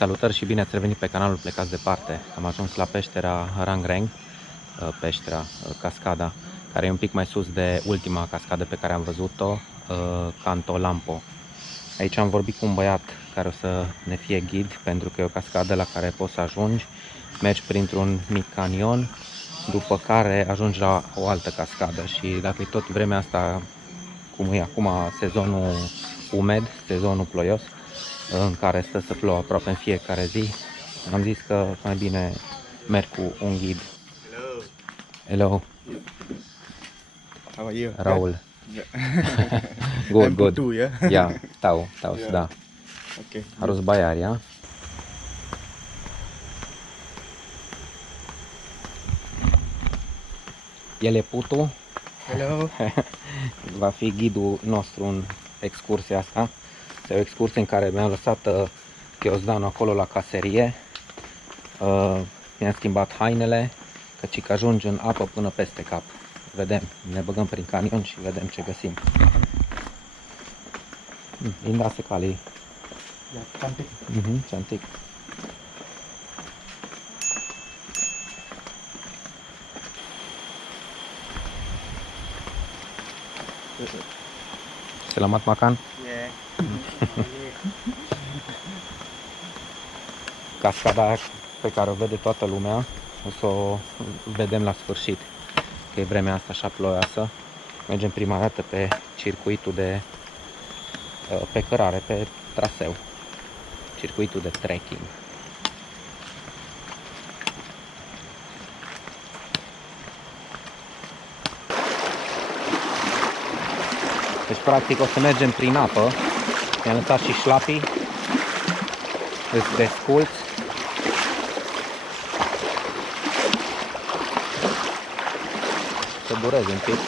Salutări și bine ați revenit pe canalul Plecați Departe. Am ajuns la peștera Rangreng, peștera, cascada, care e un pic mai sus de ultima cascadă pe care am văzut-o, Canto Lampo. Aici am vorbit cu un băiat care o să ne fie ghid, pentru că e o cascadă la care poți să ajungi, mergi printr-un mic canion, după care ajungi la o altă cascadă. Și dacă e tot vremea asta, cum e acum sezonul umed, sezonul ploios, în care stă să plouă aproape în fiecare zi, am zis că mai bine merg cu un ghid. Hello. Hello, How are you? Raul. Yeah. Good, I'm good. Putu, yeah? Yeah, tau, Yeah. da. Okay. Harus bayar ya. El e Putu, Hello. va fi ghidul nostru în excursia asta. Este o excursie în care mi-am lăsat ghiozdanul acolo la caserie. Mi-am schimbat hainele, căci că ajungi în apă până peste cap. Vedem, ne băgăm prin canion și vedem ce găsim. Indah sekali. Yeah, cantik. Cantik. Selamat makan. Yeah. Cascada pe care o vede toată lumea, o să o vedem la sfârșit, că e vremea asta așa ploioasă. Mergem prima dată pe circuitul de pe cărare, pe traseu, circuitul de trekking. Deci practic o să mergem prin apă. Mi-am lăsat și șlapii, îți desculți. Să dureze un pic.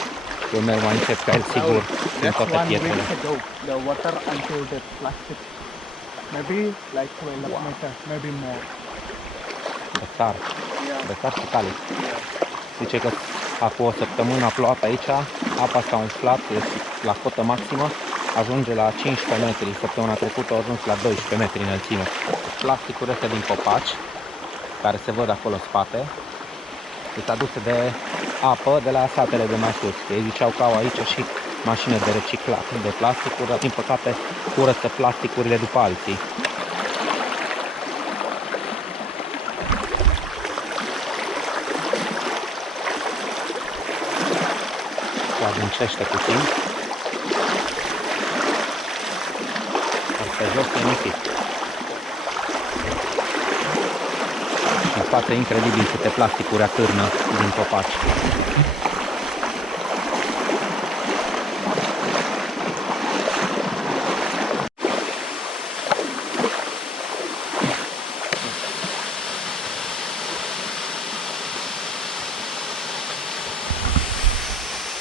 Eu merg mai încet ca el, sigur, din That's toate 1 week pietrele. ago. The water until the plastic. Maybe like 12 meters, maybe more. Besar, Yeah. besar sekali. Yeah. Zice că acum o săptămână a plouat aici, apa s-a umflat, deci la cotă maximă ajunge la 15 metri. Săptămâna trecută a ajuns la 12 metri înălțime. Plasticurile astea din copaci, care se văd acolo în spate, sunt aduse de apă de la satele de mai sus. Ei ziceau că au aici și mașină de reciclat de plasticuri, dar din păcate curăță plasticurile după alții. Se adâncește puțin. Dar pe jos e nisip. Și în față e incredibil câte plasticuri atârnă din copaci.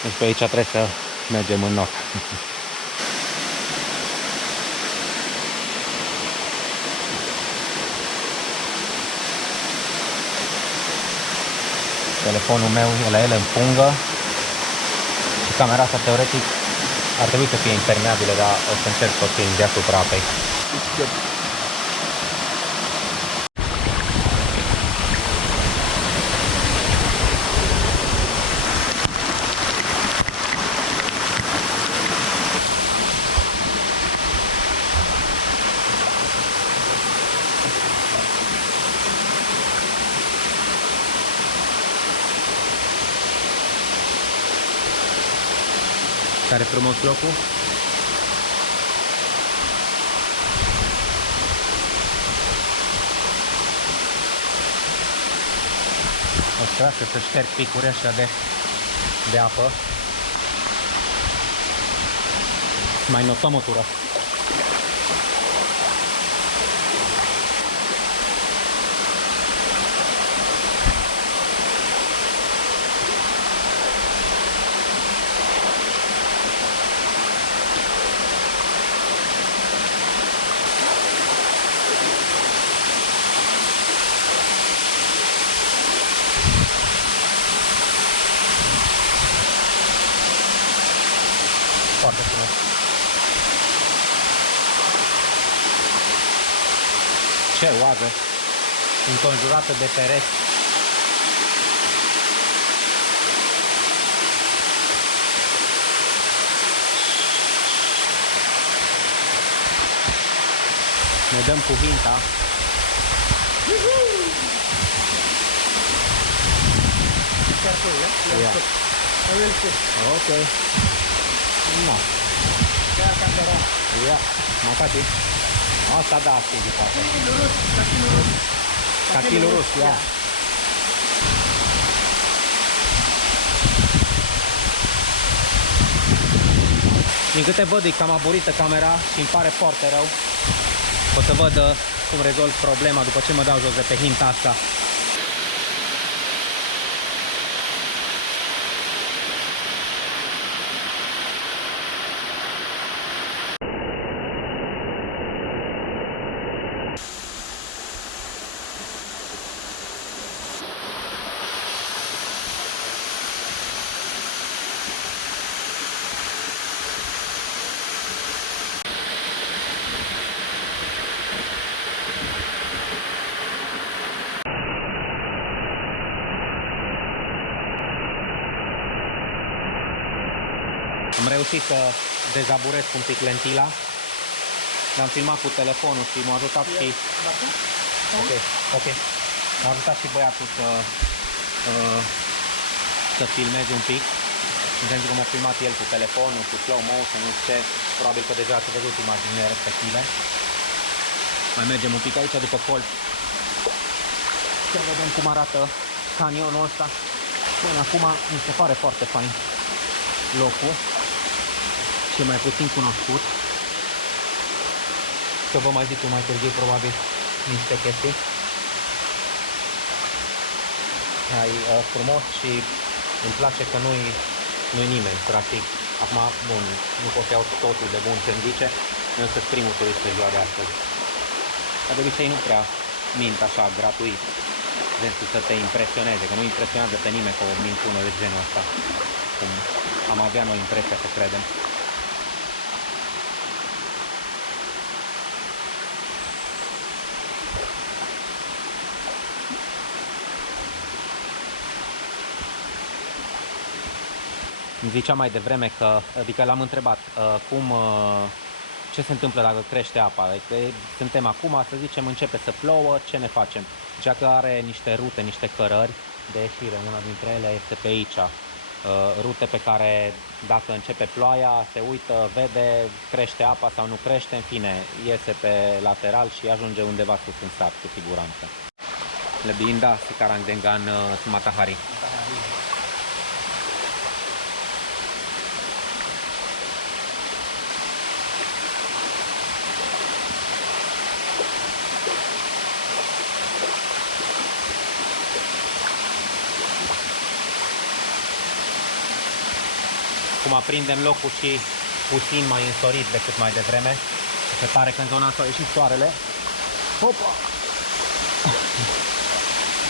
Deci pe aici trebuie să mergem în nord. Telefonul meu e la el în pungă și camera asta teoretic ar trebui să fie impermeabilă, dar o să încerc totul deasupra apei. It's good. Tare frumos locul. O să treacă să șterg picurile astea de apă. Mai notăm o tură. Foarte frumos. Ce oază! Înconjurată de pereți. Ne dăm cu hinta. Careful, yeah? Yeah. I will sit. Ok. No. Yeah, camera. Ia, măcate. Asta da, activitate. Lurus, kaki lurus. Kaki lurus, ia. Din câte văd, e cam aburită camera și îmi pare foarte rău. O să văd cum rezolv problema după ce mă dau jos de pe hinta asta. Am reușit să dezaburesc un pic lentila. L-am filmat cu telefonul și m-a ajutat și... Ok, ok. M-a ajutat și băiatul să filmeze un pic. Pentru că m-a filmat el cu telefonul, cu slow motion, nu știu ce. Probabil că deja ați văzut imaginile respective. Mai mergem un pic aici după colț. Să vedem cum arată canionul ăsta. Până acum mi se pare foarte fain locul și mai puțin cunoscut. Că vă mai zic eu mai târziu probabil niște chestii. Ai frumos și îmi place că nu-i nimeni, practic. Acum, bun, nu pot să iau totul de bun ce-mi zice, eu sunt primul turist pe ziua de astăzi. Dar de obicei nu prea mint așa, gratuit, pentru să te impresioneze, că nu impresionează pe nimeni cu o minciună de genul ăsta, cum am avea noi impresia să credem. Îmi zicea mai devreme că, adică l-am întrebat ce se întâmplă dacă crește apa. Adică suntem acum, să zicem, începe să plouă, ce ne facem? Zicea că are niște rute, niște cărări de ieșire, una dintre ele este pe aici. Rute pe care dacă începe ploaia, se uită, vede, crește apa sau nu crește, în fine, iese pe lateral și ajunge undeva sus în sat, cu siguranță. Lebih indah sekarang dengan matahari. Acum aprindem locul și puțin mai însorit decât mai devreme. Se pare că în zona asta a ieșit soarele. Hopa!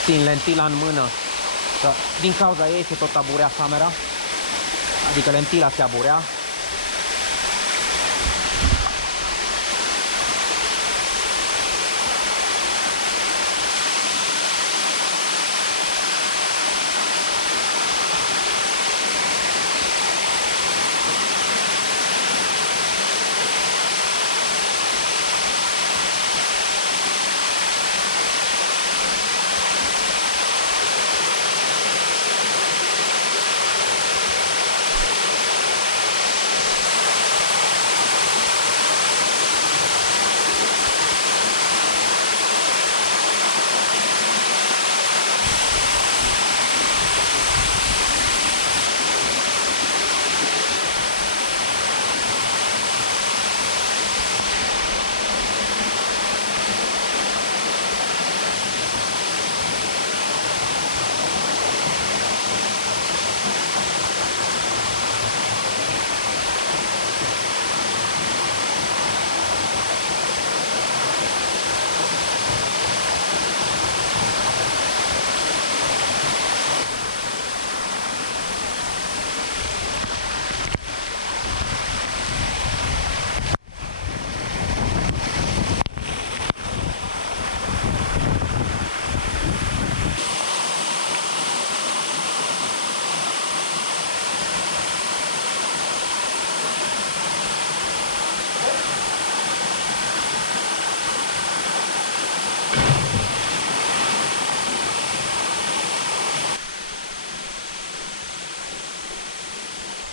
Țin lentila în mână, că din cauza ei se tot aburea camera, adică lentila se aburea.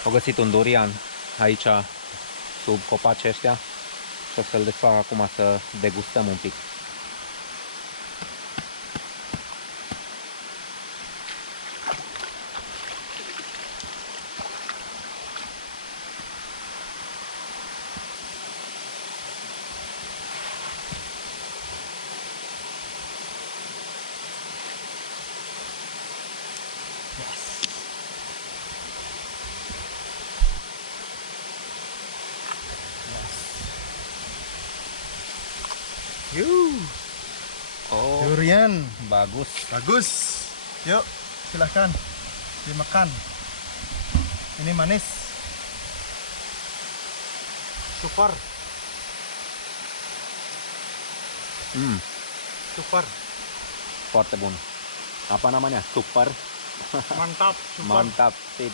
Au găsit un durian aici sub copacii ăștia și o să-l desfac acum să degustăm un pic. Oh, Durian. bagus. Bagus. Yuk, silahkan dimakan. Ini manis. Super. Super. Foarte bun. Apa namanya? Super. Mantap. Super. Mantap. Sip.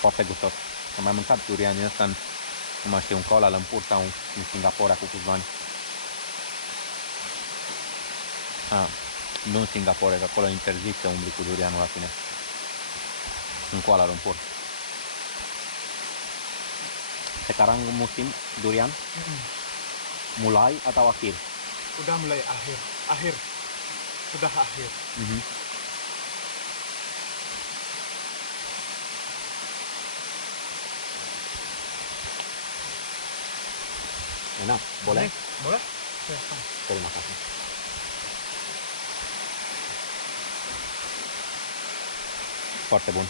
Foarte gustos. Am mai mâncat durianul ăsta în, nu mai știu, în Kuala Lumpur sau în Singapore cu câțiva ani. Nu în Singapore, că acolo interzis să umbli cu durianul la tine. În Kuala Lumpur. Sekarang musim durian? Mulai atau akhir? Udah mulai akhir. Akhir. Sudah akhir. Enak, boleh? Boleh? Silahkan. Terima kasih. Foarte bun.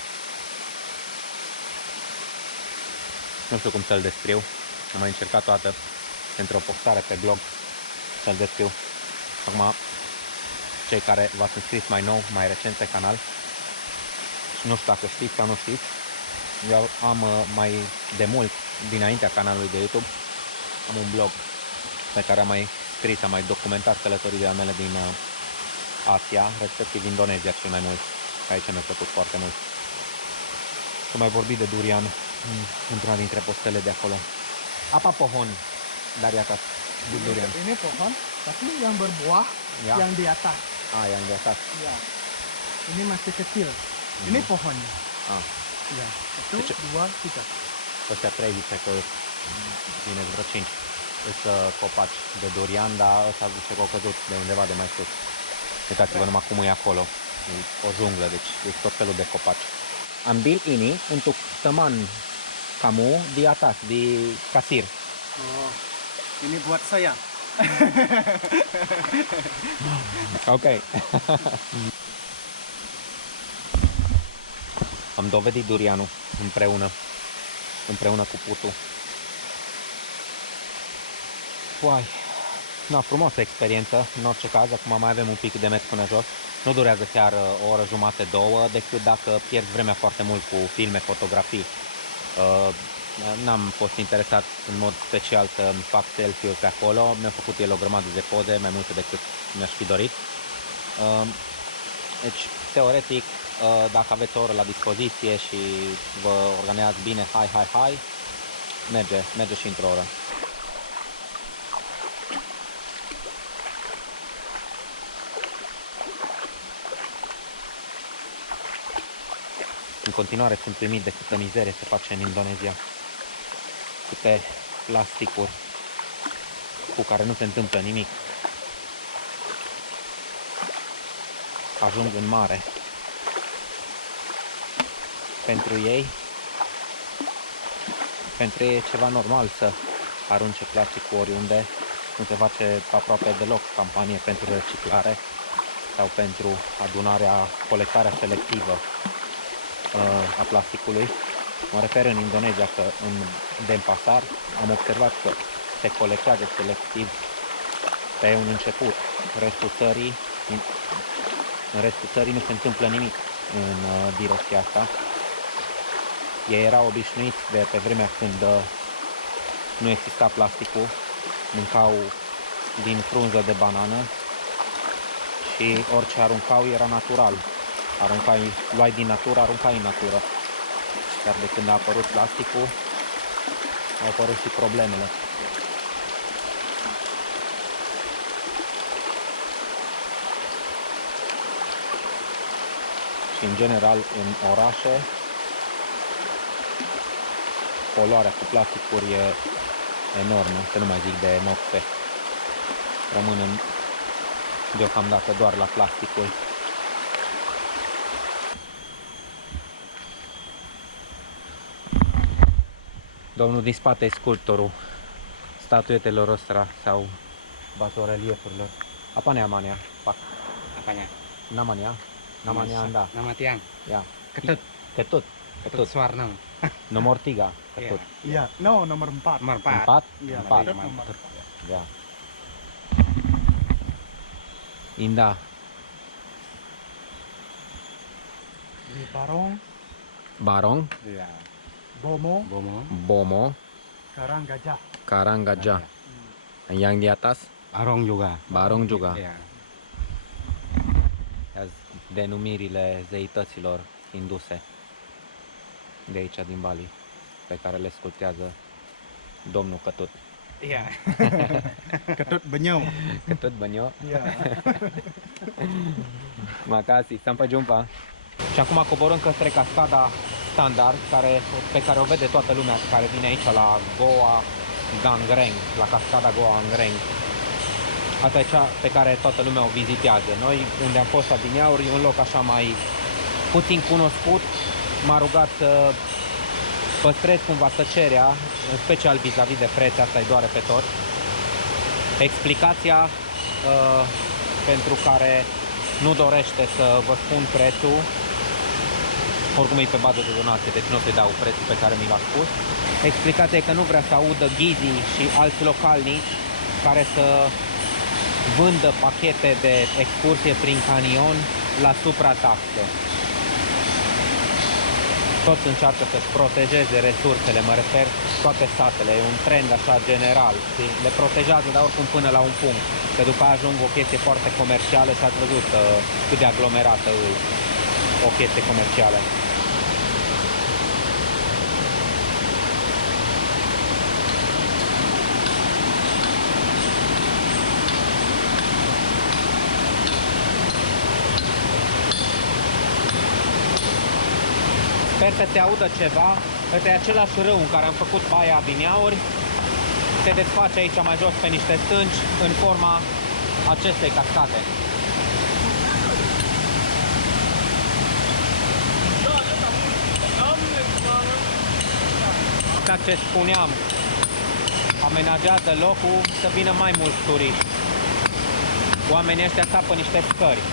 Nu știu cum să-l descriu. Am mai încercat toată pentru o postare pe blog să-l descriu. Acum, cei care v-ați înscris mai nou, mai recent pe canal, și nu știu dacă știți sau nu știți, eu am mai de mult, dinaintea canalului de YouTube, am un blog pe care am mai scris, am mai documentat călătoriile mele din Asia, respectiv Indonezia cel mai mult. Aici mi-a plăcut foarte mult. Am mai vorbit de durian într-una dintre postele de acolo. Apa pohon dari atas durian? Ini pohon, tapi yang berbuah Ya. yang di atas. Yang di atas. Ya. Ini masih kecil. Ini pohonnya. Ya. Itu Kecil. 2, 3. Ăstea 3 zice că bine vreo 5. Sunt copaci de durian, dar ăsta zice că au căzut de undeva de mai sus. Uitați-vă numai cum e acolo. E o junglă, deci e tot felul de copaci. Ambil ini untuk teman kamu di atas, di kasir. Oh. Ini buat saya. Ok. Am dovedit durianul împreună cu putul. Uai, na, frumoasă experiență, în orice caz, acum mai avem un pic de mers până jos. Nu durează chiar o oră jumate, 2, decât dacă pierzi vremea foarte mult cu filme, fotografii. N-am fost interesat în mod special să fac selfie-uri pe acolo, mi-am făcut el o grămadă de poze, mai multe decât mi-aș fi dorit. Deci, teoretic, dacă aveți o oră la dispoziție și vă organizați bine, hai, merge și într-o oră. În continuare sunt primit de câtă mizerie se face în Indonezia. Câte plasticuri cu care nu se întâmplă nimic. Ajung în mare. Pentru ei e ceva normal să arunce plasticul oriunde. Nu se face aproape deloc campanie pentru reciclare sau pentru colectarea selectivă a plasticului. Mă refer în Indonezia că în Denpasar am observat că se colectează selectiv pe un început. În restul țării nu se întâmplă nimic în direcția asta. Ei erau obișnuiți de pe vremea când nu exista plasticul, mâncau din frunză de banană și orice aruncau era natural. Luai din natură, aruncai în natură. Dar de când a apărut plasticul, au apărut și problemele. și în general în orașe poluarea cu plasticuri e enormă, să nu mai zic de noxe. Rămânem deocamdată doar la plasticuri. Domnul din spate e sculptorul statuetelor ăstora sau bazoreliefurilor. Apane amania, pak. Apanya? Namanya? Namanya anda. Nama tiang. Ya. Ketut. Ketut. Ketut Suwarno. Nomor 3. Ketut. Yeah, no, nomor 4. Nomor 4. 4. Yeah, Empat. Ketut nomor 4. Ya. Indah. Di Barong, Barong, Iya. Bomo, Bomo. Bomo, Karang Gajah. Karang Gajah. Yang di atas Barong juga. Barong juga. Iya. Denumirile zeităților induse de aici din Bali, pe care le sculptează domnul Cătut. Iya. Ketut Benyau. Cătut Bănio. Yeah. Makasih, sampai jumpa. Și acum coborâm către cascada standard pe care o vede toată lumea care vine aici la Goa Gangreng, la cascada Goa Gangreng. Asta e cea pe care toată lumea o vizitează. Noi, unde am fost adineauri, un loc așa mai puțin cunoscut, m-a rugat să păstrez cumva tăcerea, în special vis-a-vis de preț, asta îi doare pe tot. Explicația pentru care nu dorește să vă spun prețul, oricum e pe bază de donație, deci nu o să-i dau prețul pe care mi l-a spus. Explicația e că nu vrea să audă ghizii și alți localnici care să vândă pachete de excursie prin canion la suprataxă. Toți încearcă să-și protejeze resursele, mă refer toate satele, e un trend așa general, le protejează, dar oricum până la un punct, că după aia ajung o chestie foarte comercială și ați văzut cât de aglomerată e o chestie comercială. Sper să se audă ceva. Ăsta e același râu în care am făcut baia adineauri. Se desface aici mai jos pe niște stânci în forma acestei cascade. Asta ce spuneam, amenajează locul să vină mai mulți turiști. Oamenii ăștia sapă niște scări.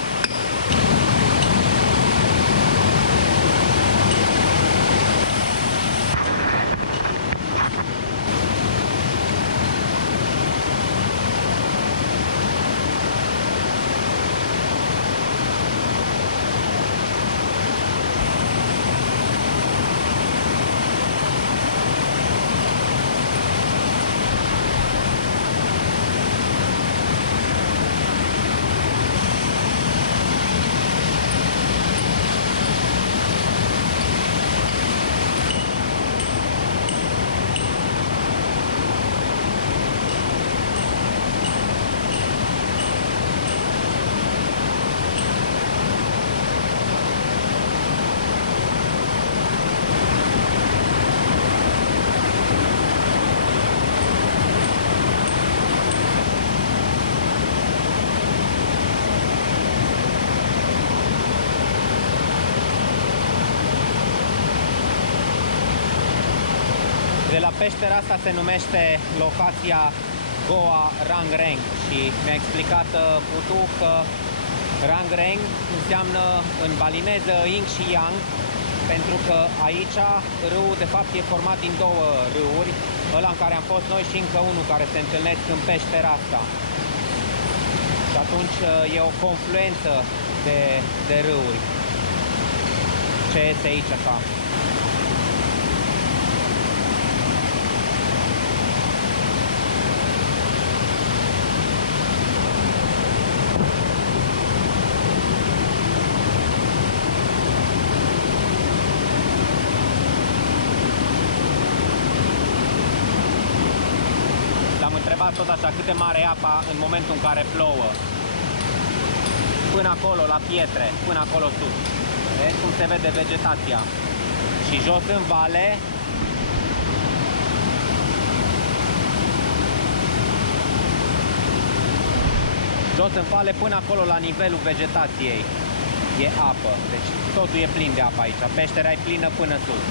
De la peștera asta se numește locația Goa Rangreng și mi-a explicat Putu că Rangreng înseamnă în balineză Yin și Yang, pentru că aici râul de fapt e format din două râuri, ăla în care am fost noi și încă unul care se întâlnesc în peștera asta. Și atunci e o confluență de râuri ce este aici așa. L-am întrebat tot așa cât de mare e apa în momentul în care plouă. Până acolo, la pietre, până acolo sus. Vezi cum se vede vegetația. Și jos în vale până acolo la nivelul vegetației e apă. Deci totul e plin de apă aici. Peștera e plină până sus.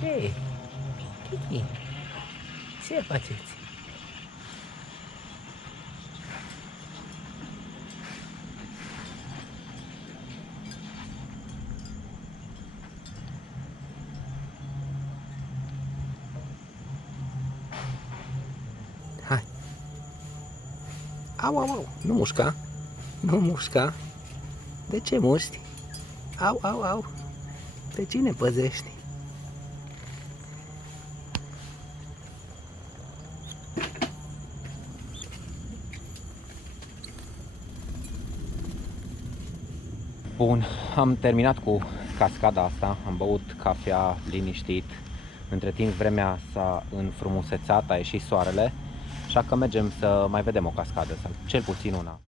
Hei, Kiki, ce faceți? Hai. Au, au, au, nu mușca, nu mușca. De ce muști? Au, au, au, pe cine păzești? Bun, am terminat cu cascada asta, am băut cafea liniștit. Între timp vremea s-a înfrumusețat, a ieșit soarele, așa că mergem să mai vedem o cascadă, sau cel puțin una.